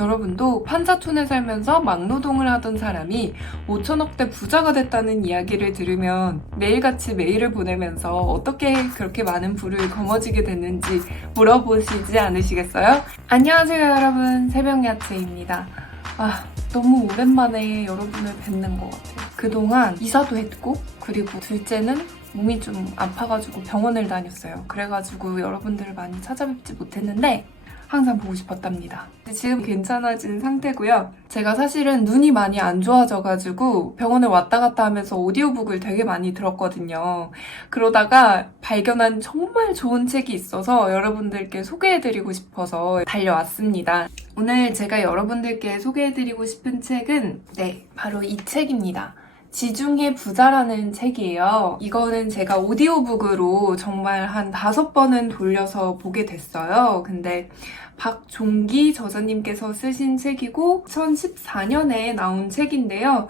여러분도 판자촌에 살면서 막노동을 하던 사람이 5천억대 부자가 됐다는 이야기를 들으면 매일같이 메일을 보내면서 어떻게 그렇게 많은 부를 거머쥐게 됐는지 물어보시지 않으시겠어요? 안녕하세요 여러분, 새벽야채입니다. 너무 오랜만에 여러분을 뵙는 것 같아요. 그동안 이사도 했고 그리고 둘째는 몸이 좀 아파가지고 병원을 다녔어요. 그래가지고 여러분들을 많이 찾아뵙지 못했는데 항상 보고 싶었답니다. 지금 괜찮아진 상태고요. 제가 사실은 눈이 많이 안 좋아져가지고 병원을 왔다 갔다 하면서 오디오북을 되게 많이 들었거든요. 그러다가 발견한 정말 좋은 책이 있어서 여러분들께 소개해드리고 싶어서 달려왔습니다. 오늘 제가 여러분들께 소개해드리고 싶은 책은 바로 이 책입니다. 지중해 부자라는 책이에요. 이거는 제가 오디오북으로 정말 한 5번은 돌려서 보게 됐어요. 근데 박종기 저자님께서 쓰신 책이고 2014년에 나온 책인데요.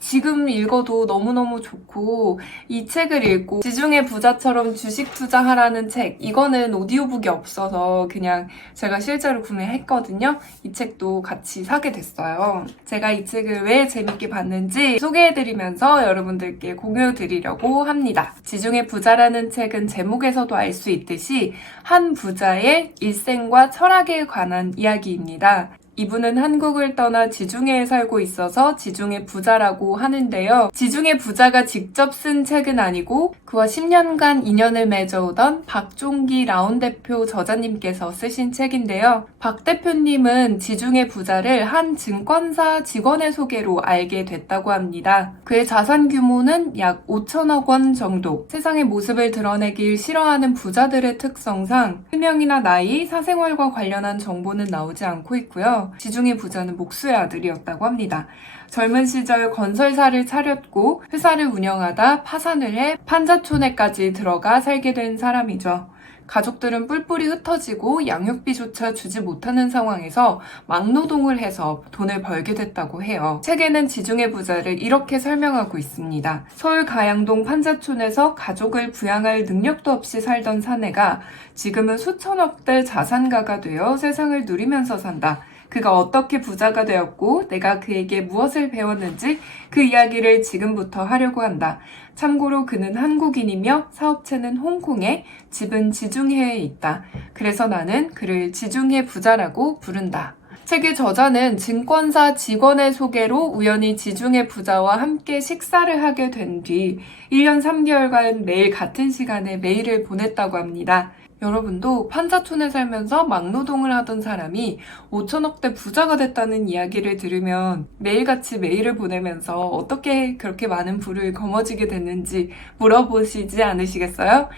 지금 읽어도 너무너무 좋고 이 책을 읽고 지중해 부자처럼 주식 투자하라는 책, 이거는 오디오북이 없어서 그냥 제가 실제로 구매했거든요. 이 책도 같이 사게 됐어요. 제가 이 책을 왜 재밌게 봤는지 소개해드리면서 여러분들께 공유드리려고 합니다. 지중해 부자라는 책은 제목에서도 알 수 있듯이 한 부자의 일생과 철학에 관한 이야기입니다. 이분은 한국을 떠나 지중해에 살고 있어서 지중해 부자라고 하는데요. 지중해 부자가 직접 쓴 책은 아니고 그와 10년간 인연을 맺어오던 박종기 라온 대표 저자님께서 쓰신 책인데요. 박 대표님은 지중해 부자를 한 증권사 직원의 소개로 알게 됐다고 합니다. 그의 자산 규모는 약 5천억 원 정도. 세상의 모습을 드러내길 싫어하는 부자들의 특성상 실명이나 나이, 사생활과 관련한 정보는 나오지 않고 있고요. 지중해 부자는 목수의 아들이었다고 합니다. 젊은 시절 건설사를 차렸고 회사를 운영하다 파산을 해 판자촌에까지 들어가 살게 된 사람이죠. 가족들은 뿔뿔이 흩어지고 양육비조차 주지 못하는 상황에서 막노동을 해서 돈을 벌게 됐다고 해요. 책에는 지중해 부자를 이렇게 설명하고 있습니다. 서울 가양동 판자촌에서 가족을 부양할 능력도 없이 살던 사내가 지금은 수천억대 자산가가 되어 세상을 누리면서 산다. 그가 어떻게 부자가 되었고 내가 그에게 무엇을 배웠는지 그 이야기를 지금부터 하려고 한다. 참고로 그는 한국인이며 사업체는 홍콩에, 집은 지중해에 있다. 그래서 나는 그를 지중해 부자라고 부른다. 책의 저자는 증권사 직원의 소개로 우연히 지중해 부자와 함께 식사를 하게 된 뒤 1년 3개월간 매일 같은 시간에 메일을 보냈다고 합니다. 여러분도 판자촌에 살면서 막노동을 하던 사람이 5천억대 부자가 됐다는 이야기를 들으면 매일같이 메일을 보내면서 어떻게 그렇게 많은 부를 거머쥐게 됐는지 물어보시지 않으시겠어요?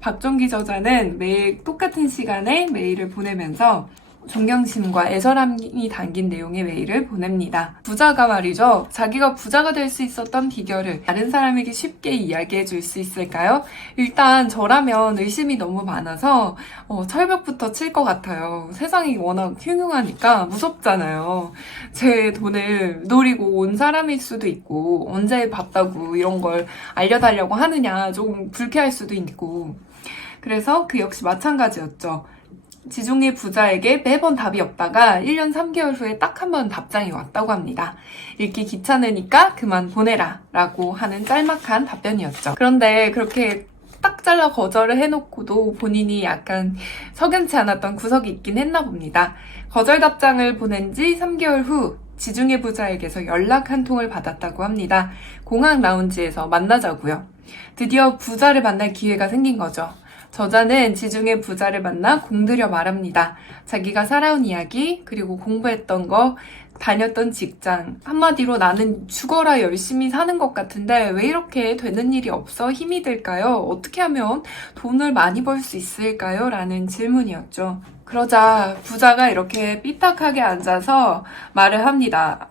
박종기 저자는 매일 똑같은 시간에 메일을 보내면서 존경심과 애절함이 담긴 내용의 메일을 보냅니다. 부자가 말이죠. 자기가 부자가 될 수 있었던 비결을 다른 사람에게 쉽게 이야기해 줄 수 있을까요? 일단 저라면 의심이 너무 많아서 철벽부터 칠 것 같아요. 세상이 워낙 흉흉하니까 무섭잖아요. 제 돈을 노리고 온 사람일 수도 있고 언제 봤다고 이런 걸 알려달라고 하느냐 좀 불쾌할 수도 있고 그래서 그 역시 마찬가지였죠. 지중해 부자에게 매번 답이 없다가 1년 3개월 후에 딱 한 번 답장이 왔다고 합니다. 읽기 귀찮으니까 그만 보내라 라고 하는 짤막한 답변이었죠. 그런데 그렇게 딱 잘라 거절을 해놓고도 본인이 약간 석연치 않았던 구석이 있긴 했나 봅니다. 거절 답장을 보낸 지 3개월 후 지중해 부자에게서 연락 한 통을 받았다고 합니다. 공항 라운지에서 만나자고요. 드디어 부자를 만날 기회가 생긴 거죠. 저자는 지중해 부자를 만나 공들여 말합니다. 자기가 살아온 이야기, 그리고 공부했던 거, 다녔던 직장, 한마디로 나는 죽어라 열심히 사는 것 같은데 왜 이렇게 되는 일이 없어 힘이 들까요? 어떻게 하면 돈을 많이 벌 수 있을까요? 라는 질문이었죠. 그러자 부자가 이렇게 삐딱하게 앉아서 말을 합니다.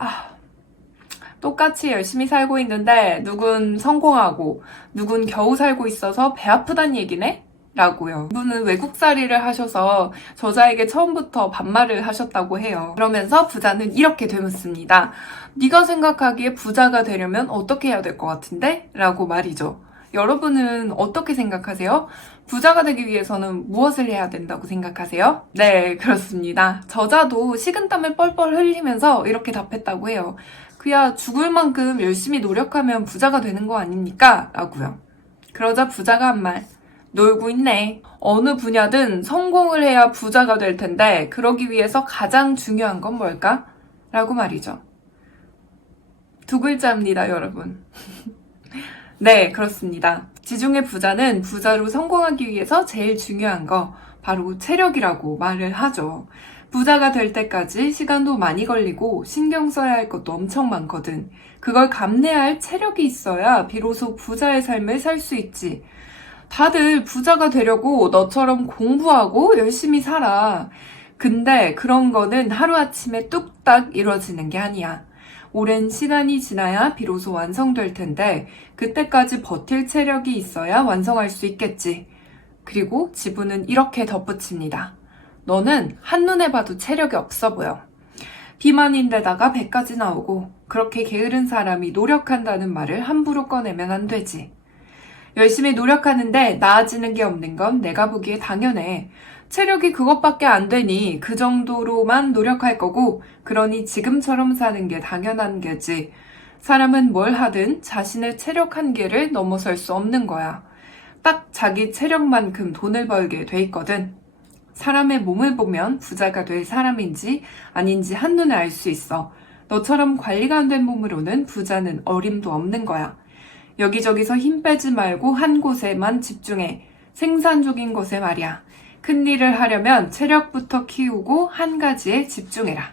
똑같이 열심히 살고 있는데 누군 성공하고 누군 겨우 살고 있어서 배 아프단 얘기네? 라고요. 이분은 외국살이를 하셔서 저자에게 처음부터 반말을 하셨다고 해요. 그러면서 부자는 이렇게 되묻습니다. 네가 생각하기에 부자가 되려면 어떻게 해야 될 것 같은데? 라고 말이죠. 여러분은 어떻게 생각하세요? 부자가 되기 위해서는 무엇을 해야 된다고 생각하세요? 네, 그렇습니다. 저자도 식은땀을 뻘뻘 흘리면서 이렇게 답했다고 해요. 그야 죽을 만큼 열심히 노력하면 부자가 되는 거 아닙니까? 라고요. 그러자 부자가 한 말, 놀고 있네. 어느 분야든 성공을 해야 부자가 될 텐데 그러기 위해서 가장 중요한 건 뭘까? 라고 말이죠. 두 글자입니다, 여러분. 네, 그렇습니다. 지중해 부자는 부자로 성공하기 위해서 제일 중요한 거 바로 체력이라고 말을 하죠. 부자가 될 때까지 시간도 많이 걸리고 신경 써야 할 것도 엄청 많거든. 그걸 감내할 체력이 있어야 비로소 부자의 삶을 살 수 있지. 다들 부자가 되려고 너처럼 공부하고 열심히 살아. 근데 그런 거는 하루아침에 뚝딱 이루어지는 게 아니야. 오랜 시간이 지나야 비로소 완성될 텐데 그때까지 버틸 체력이 있어야 완성할 수 있겠지. 그리고 지부는 이렇게 덧붙입니다. 너는 한눈에 봐도 체력이 없어 보여. 비만인데다가 배까지 나오고 그렇게 게으른 사람이 노력한다는 말을 함부로 꺼내면 안 되지. 열심히 노력하는데 나아지는 게 없는 건 내가 보기에 당연해. 체력이 그것밖에 안 되니 그 정도로만 노력할 거고 그러니 지금처럼 사는 게 당연한 게지. 사람은 뭘 하든 자신의 체력 한계를 넘어설 수 없는 거야. 딱 자기 체력만큼 돈을 벌게 돼 있거든. 사람의 몸을 보면 부자가 될 사람인지 아닌지 한눈에 알 수 있어. 너처럼 관리가 안 된 몸으로는 부자는 어림도 없는 거야. 여기저기서 힘 빼지 말고 한 곳에만 집중해. 생산적인 것에 말이야. 큰 일을 하려면 체력부터 키우고 한 가지에 집중해라.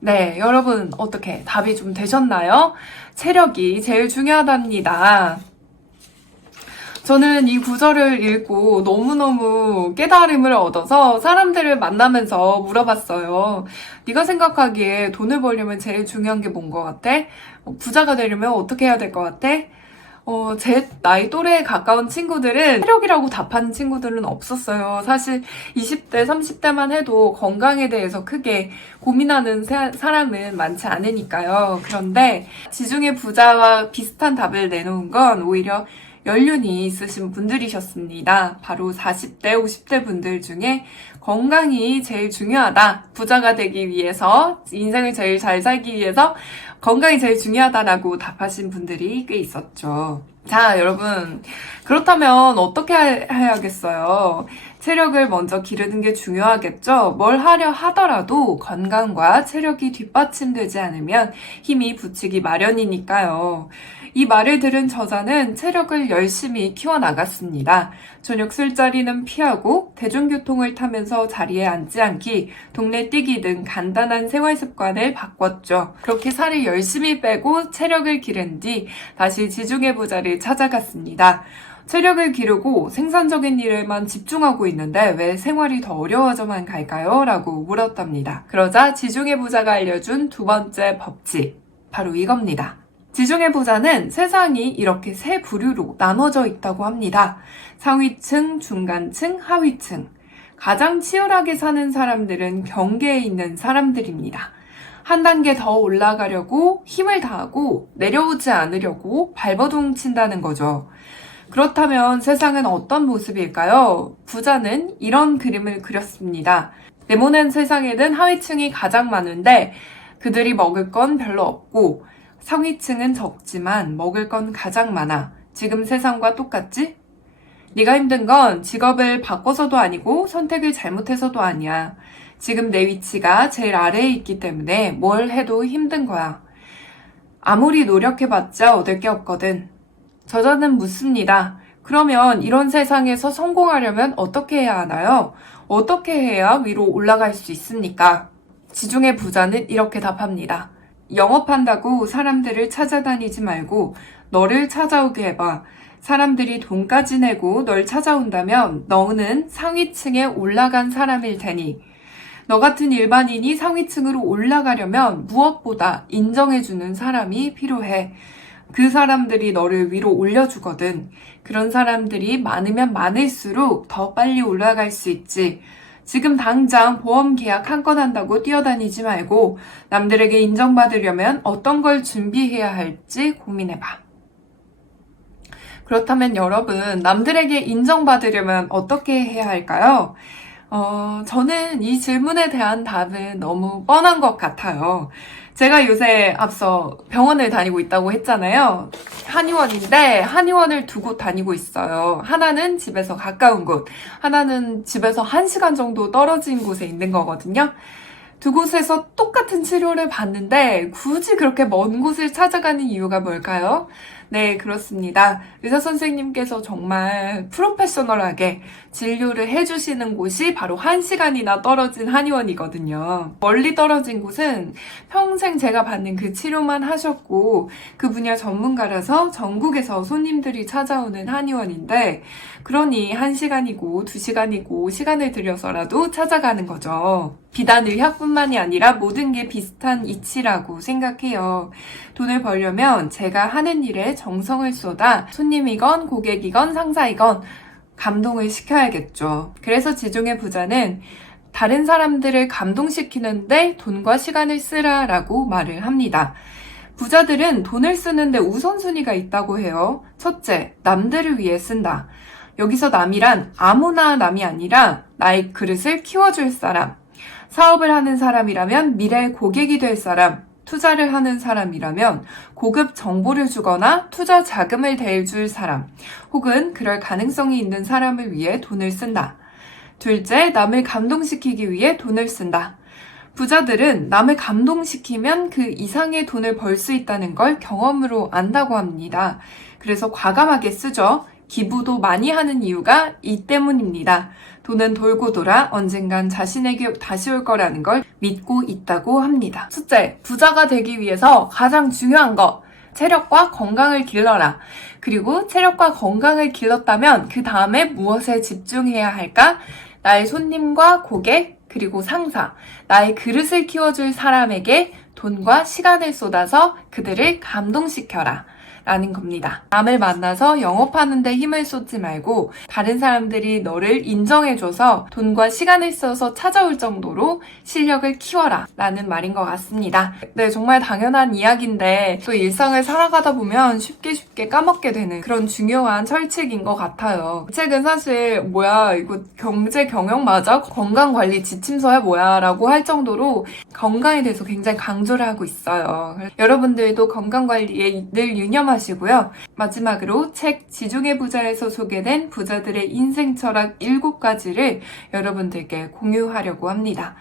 네, 여러분 어떻게 답이 좀 되셨나요? 체력이 제일 중요하답니다. 저는 이 구절을 읽고 너무너무 깨달음을 얻어서 사람들을 만나면서 물어봤어요. 네가 생각하기에 돈을 벌려면 제일 중요한 게 뭔 것 같아? 부자가 되려면 어떻게 해야 될 것 같아? 제 나이 또래에 가까운 친구들은 체력이라고 답하는 친구들은 없었어요. 사실 20대, 30대만 해도 건강에 대해서 크게 고민하는 사람은 많지 않으니까요. 그런데 지중해 부자와 비슷한 답을 내놓은 건 오히려 연륜이 있으신 분들이셨습니다. 바로 40대, 50대 분들 중에 건강이 제일 중요하다. 부자가 되기 위해서, 인생을 제일 잘 살기 위해서 건강이 제일 중요하다라고 답하신 분들이 꽤 있었죠. 자, 여러분. 그렇다면 어떻게 해야겠어요? 체력을 먼저 기르는 게 중요하겠죠? 뭘 하려 하더라도 건강과 체력이 뒷받침되지 않으면 힘이 붙이기 마련이니까요. 이 말을 들은 저자는 체력을 열심히 키워나갔습니다. 저녁 술자리는 피하고 대중교통을 타면서 자리에 앉지 않기, 동네 뛰기 등 간단한 생활 습관을 바꿨죠. 그렇게 살을 열심히 빼고 체력을 기른 뒤 다시 지중해 부자를 찾아갔습니다. 체력을 기르고 생산적인 일에만 집중하고 있는데 왜 생활이 더 어려워져만 갈까요? 라고 물었답니다. 그러자 지중해 부자가 알려준 두 번째 법칙, 바로 이겁니다. 지중해 부자는 세상이 이렇게 세 부류로 나눠져 있다고 합니다. 상위층, 중간층, 하위층. 가장 치열하게 사는 사람들은 경계에 있는 사람들입니다. 한 단계 더 올라가려고 힘을 다하고 내려오지 않으려고 발버둥 친다는 거죠. 그렇다면 세상은 어떤 모습일까요? 부자는 이런 그림을 그렸습니다. 네모난 세상에는 하위층이 가장 많은데 그들이 먹을 건 별로 없고 상위층은 적지만 먹을 건 가장 많아. 지금 세상과 똑같지? 네가 힘든 건 직업을 바꿔서도 아니고 선택을 잘못해서도 아니야. 지금 내 위치가 제일 아래에 있기 때문에 뭘 해도 힘든 거야. 아무리 노력해봤자 얻을 게 없거든. 저자는 묻습니다. 그러면 이런 세상에서 성공하려면 어떻게 해야 하나요? 어떻게 해야 위로 올라갈 수 있습니까? 지중해 부자는 이렇게 답합니다. 영업한다고 사람들을 찾아다니지 말고 너를 찾아오게 해봐. 사람들이 돈까지 내고 널 찾아온다면 너는 상위층에 올라간 사람일 테니 너 같은 일반인이 상위층으로 올라가려면 무엇보다 인정해주는 사람이 필요해. 그 사람들이 너를 위로 올려주거든. 그런 사람들이 많으면 많을수록 더 빨리 올라갈 수 있지. 지금 당장 보험 계약 한 건 한다고 뛰어다니지 말고 남들에게 인정받으려면 어떤 걸 준비해야 할지 고민해봐. 그렇다면 여러분, 남들에게 인정받으려면 어떻게 해야 할까요? 저는 이 질문에 대한 답은 너무 뻔한 것 같아요. 제가 요새 앞서 병원을 다니고 있다고 했잖아요. 한의원인데 한의원을 두 곳 다니고 있어요. 하나는 집에서 가까운 곳, 하나는 집에서 1시간 정도 떨어진 곳에 있는 거거든요. 두 곳에서 똑같은 치료를 받는데 굳이 그렇게 먼 곳을 찾아가는 이유가 뭘까요? 네, 그렇습니다. 의사 선생님께서 정말 프로페셔널하게 진료를 해주시는 곳이 바로 1시간이나 떨어진 한의원이거든요. 멀리 떨어진 곳은 평생 제가 받는 그 치료만 하셨고 그 분야 전문가라서 전국에서 손님들이 찾아오는 한의원인데, 그러니 1시간이고 2시간이고 시간을 들여서라도 찾아가는 거죠. 비단 의학뿐만이 아니라 모든 게 비슷한 이치라고 생각해요. 돈을 벌려면 제가 하는 일에 정성을 쏟아 손님이건 고객이건 상사이건 감동을 시켜야겠죠. 그래서 지중해 부자는 다른 사람들을 감동시키는데 돈과 시간을 쓰라라고 말을 합니다. 부자들은 돈을 쓰는데 우선순위가 있다고 해요. 첫째, 남들을 위해 쓴다. 여기서 남이란 아무나 남이 아니라 나의 그릇을 키워줄 사람, 사업을 하는 사람이라면 미래의 고객이 될 사람, 투자를 하는 사람이라면 고급 정보를 주거나 투자 자금을 대줄 사람, 혹은 그럴 가능성이 있는 사람을 위해 돈을 쓴다. 둘째, 남을 감동시키기 위해 돈을 쓴다. 부자들은 남을 감동시키면 그 이상의 돈을 벌 수 있다는 걸 경험으로 안다고 합니다. 그래서 과감하게 쓰죠. 기부도 많이 하는 이유가 이 때문입니다. 돈은 돌고 돌아 언젠간 자신에게 다시 올 거라는 걸 믿고 있다고 합니다. 첫째, 부자가 되기 위해서 가장 중요한 거, 체력과 건강을 길러라. 그리고 체력과 건강을 길렀다면 그 다음에 무엇에 집중해야 할까? 나의 손님과 고객, 그리고 상사, 나의 그릇을 키워줄 사람에게 돈과 시간을 쏟아서 그들을 감동시켜라. 라는 겁니다. 남을 만나서 영업하는 데 힘을 쏟지 말고 다른 사람들이 너를 인정해줘서 돈과 시간을 써서 찾아올 정도로 실력을 키워라 라는 말인 것 같습니다. 네, 정말 당연한 이야기인데 또 일상을 살아가다 보면 쉽게 까먹게 되는 그런 중요한 철칙인 것 같아요. 이 책은 사실 뭐야 이거 경제 경영 맞아? 건강관리 지침서야 뭐야? 라고 할 정도로 건강에 대해서 굉장히 강조를 하고 있어요. 여러분들도 건강관리에 늘 유념하시고요. 마지막으로 책 지중해 부자에서 소개된 부자들의 인생 철학 7가지를 여러분들께 공유하려고 합니다.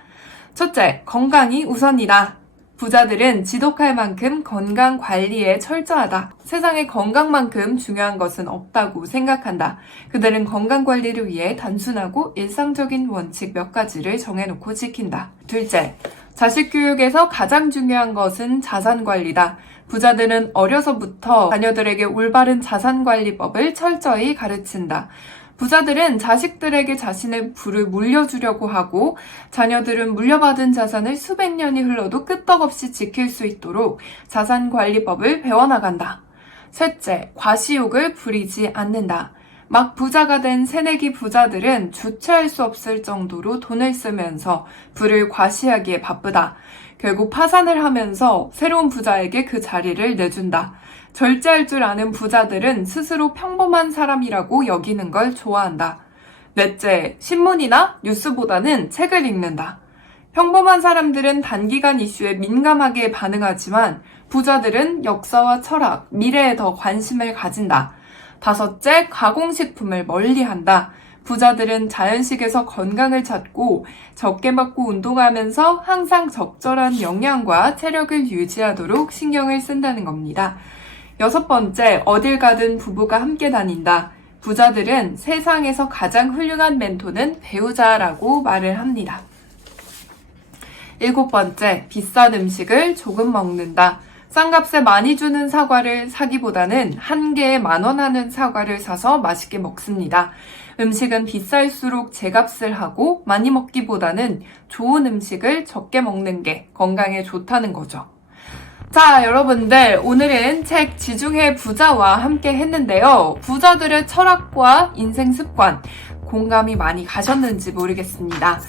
첫째, 건강이 우선이다. 부자들은 지독할 만큼 건강 관리에 철저하다. 세상에 건강만큼 중요한 것은 없다고 생각한다. 그들은 건강 관리를 위해 단순하고 일상적인 원칙 몇 가지를 정해놓고 지킨다. 둘째, 자식 교육에서 가장 중요한 것은 자산 관리다. 부자들은 어려서부터 자녀들에게 올바른 자산관리법을 철저히 가르친다. 부자들은 자식들에게 자신의 부를 물려주려고 하고 자녀들은 물려받은 자산을 수백 년이 흘러도 끄떡없이 지킬 수 있도록 자산관리법을 배워나간다. 셋째, 과시욕을 부리지 않는다. 막 부자가 된 새내기 부자들은 주체할 수 없을 정도로 돈을 쓰면서 부를 과시하기에 바쁘다. 결국 파산을 하면서 새로운 부자에게 그 자리를 내준다. 절제할 줄 아는 부자들은 스스로 평범한 사람이라고 여기는 걸 좋아한다. 넷째, 신문이나 뉴스보다는 책을 읽는다. 평범한 사람들은 단기간 이슈에 민감하게 반응하지만 부자들은 역사와 철학, 미래에 더 관심을 가진다. 다섯째, 가공식품을 멀리한다. 부자들은 자연식에서 건강을 찾고 적게 먹고 운동하면서 항상 적절한 영양과 체력을 유지하도록 신경을 쓴다는 겁니다. 여섯 번째, 어딜 가든 부부가 함께 다닌다. 부자들은 세상에서 가장 훌륭한 멘토는 배우자라고 말을 합니다. 일곱 번째, 비싼 음식을 조금 먹는다. 싼값에 많이 주는 사과를 사기보다는 한 개에 10,000원 하는 사과를 사서 맛있게 먹습니다. 음식은 비쌀수록 제값을 하고 많이 먹기보다는 좋은 음식을 적게 먹는 게 건강에 좋다는 거죠. 자, 여러분들 오늘은 책 지중해 부자와 함께 했는데요. 부자들의 철학과 인생 습관 공감이 많이 가셨는지 모르겠습니다.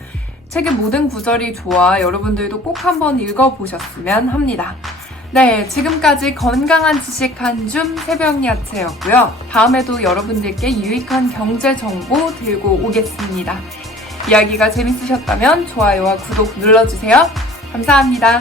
책의 모든 구절이 좋아 여러분들도 꼭 한번 읽어보셨으면 합니다. 네, 지금까지 건강한 지식 한 줌 새벽 야채였고요. 다음에도 여러분들께 유익한 경제 정보 들고 오겠습니다. 이야기가 재밌으셨다면 좋아요와 구독 눌러주세요. 감사합니다.